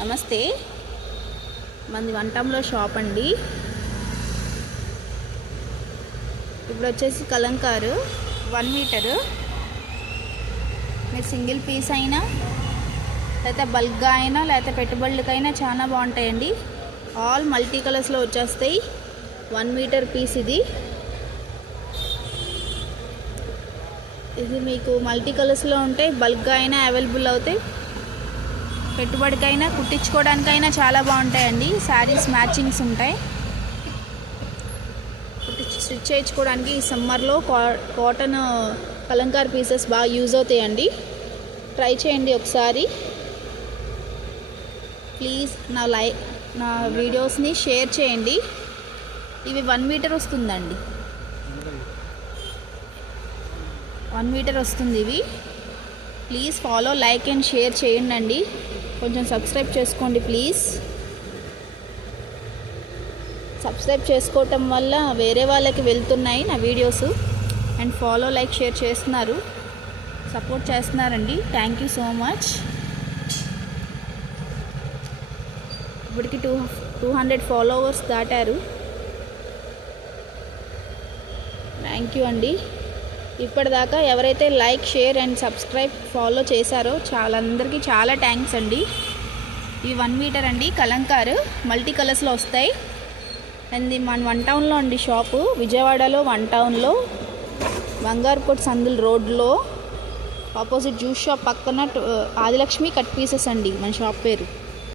నమస్తే, మంది వంటంలో షాప్ అండి. ఇప్పుడు వచ్చేసి కలంకారు 1 మీటరు. మీరు సింగిల్ పీస్ అయినా లేకపోతే బల్క్గా అయినా లేకపోతే పెట్టుబడులకైనా చాలా బాగుంటాయండి. ఆల్ మల్టీ కలర్స్లో వచ్చేస్తాయి. 1 మీటర్ పీస్ ఇది మీకు మల్టీ కలర్స్లో ఉంటాయి. బల్క్గా అయినా అవైలబుల్ అవుతాయి. పెట్టుబడికైనా కుట్టించుకోవడానికైనా చాలా బాగుంటాయండి. శారీస్ మ్యాచింగ్స్ ఉంటాయి. స్టిచ్ చేయించుకోవడానికి ఈ సమ్మర్లో కాటన్ కలంకార్ పీసెస్ బాగా యూజ్ అవుతాయండి. ట్రై చేయండి ఒకసారి. ప్లీజ్ నా వీడియోస్ని షేర్ చేయండి. ఇవి 1 మీటర్ వస్తుందండి. 1 మీటర్ వస్తుంది ఇవి. Please follow, like and share చేయండి. కొంచెం సబ్స్క్రైబ్ చేసుకోండి ప్లీజ్. సబ్స్క్రైబ్ చేసుకోవటం వల్ల వేరే వాళ్ళకి వెళ్తున్నాయి నా videos. And follow, like, share చేస్తున్నారు, సపోర్ట్ చేస్తున్నారండి. Thank you so much. ఇప్పటికి 200 ఫాలోవర్స్ దాటారు. థ్యాంక్ యూ అండి. ఇప్పటిదాకా ఎవరైతే like, share and subscribe, follow చేశారో అందరికీ చాలా థ్యాంక్స్ అండి. ఇవి 1 మీటర్ అండి. కలంకారు మల్టీ కలర్స్లో వస్తాయి. అండ్ మన 1 టౌన్లో అండి షాపు. విజయవాడలో 1 టౌన్లో బంగారుకోట సందుల్ రోడ్లో ఆపోజిట్ జ్యూస్ షాప్ పక్కన ఆదిలక్ష్మి కట్ పీసెస్ అండి మన షాప్ పేరు.